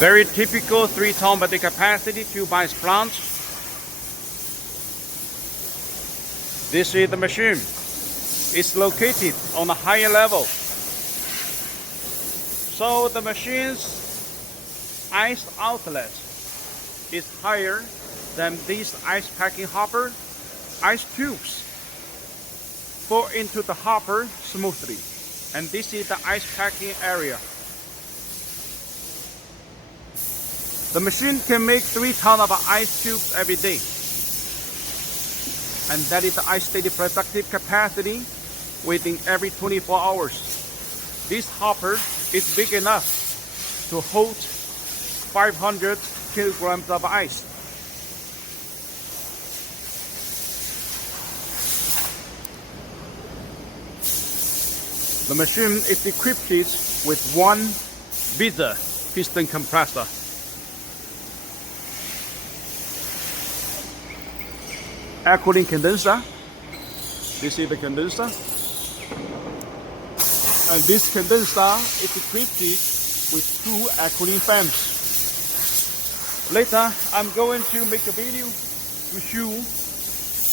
Very typical 3-ton body capacity tube ice plant. This is the machine. It's located on a higher level. So the machine's ice outlet is higher than these ice packing hopper. Ice tubes fall into the hopper smoothly, and this is the ice packing area. The machine can make 3 tons of ice tubes every day, and that is the ice daily productive capacity within every 24 hours. This hopper is big enough to hold 500 kilograms of ice. The machine is equipped with one bigger piston compressor. Air cooling condenser. This is the condenser. And this condenser is equipped with 2 air cooling fans. Later, I'm going to make a video to show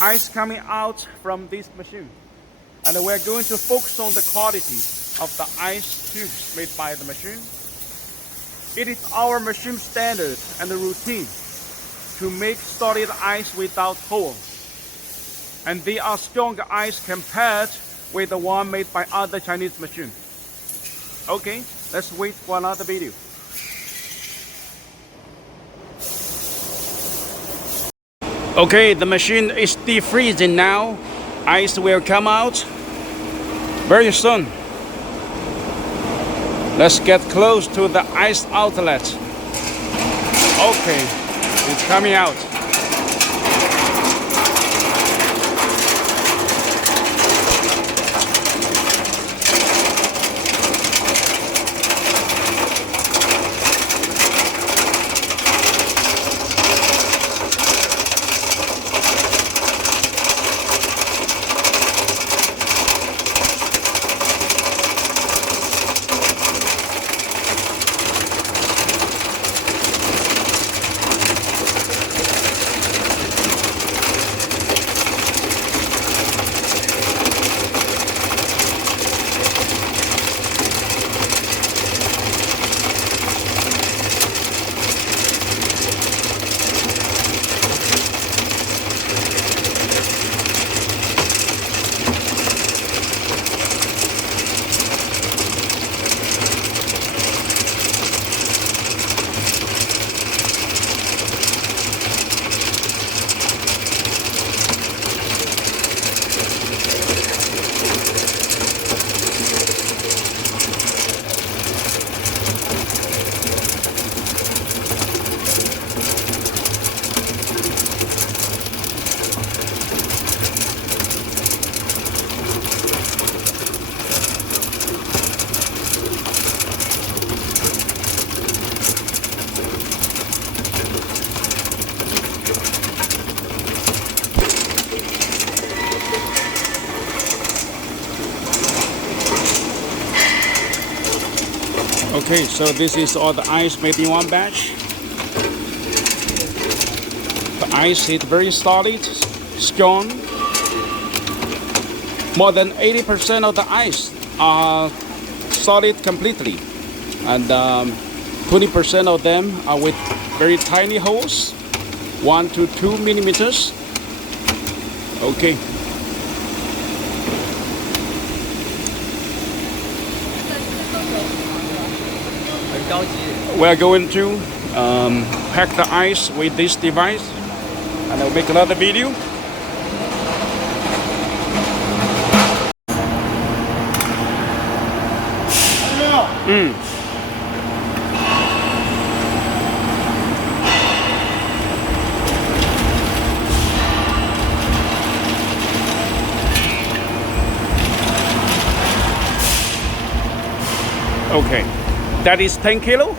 ice coming out from this machine. And we're going to focus on the quality of the ice tubes made by the machine. It is our machine standard and routine to make solid ice without holes. And they are stronger ice compared with the one made by other Chinese machines. Okay, let's wait for another video. Okay, the machine is defreezing now. Ice will come out very soon. Let's get close to the ice outlet. Okay, it's coming out. Okay, so this is all the ice made in one batch. The ice is very solid, strong. More than 80% of the ice are solid completely, and 20% of them are with very tiny holes, 1 to 2 millimeters. Okay. We are going to pack the ice with this device, and I'll make another video. Okay, that is 10 kilo.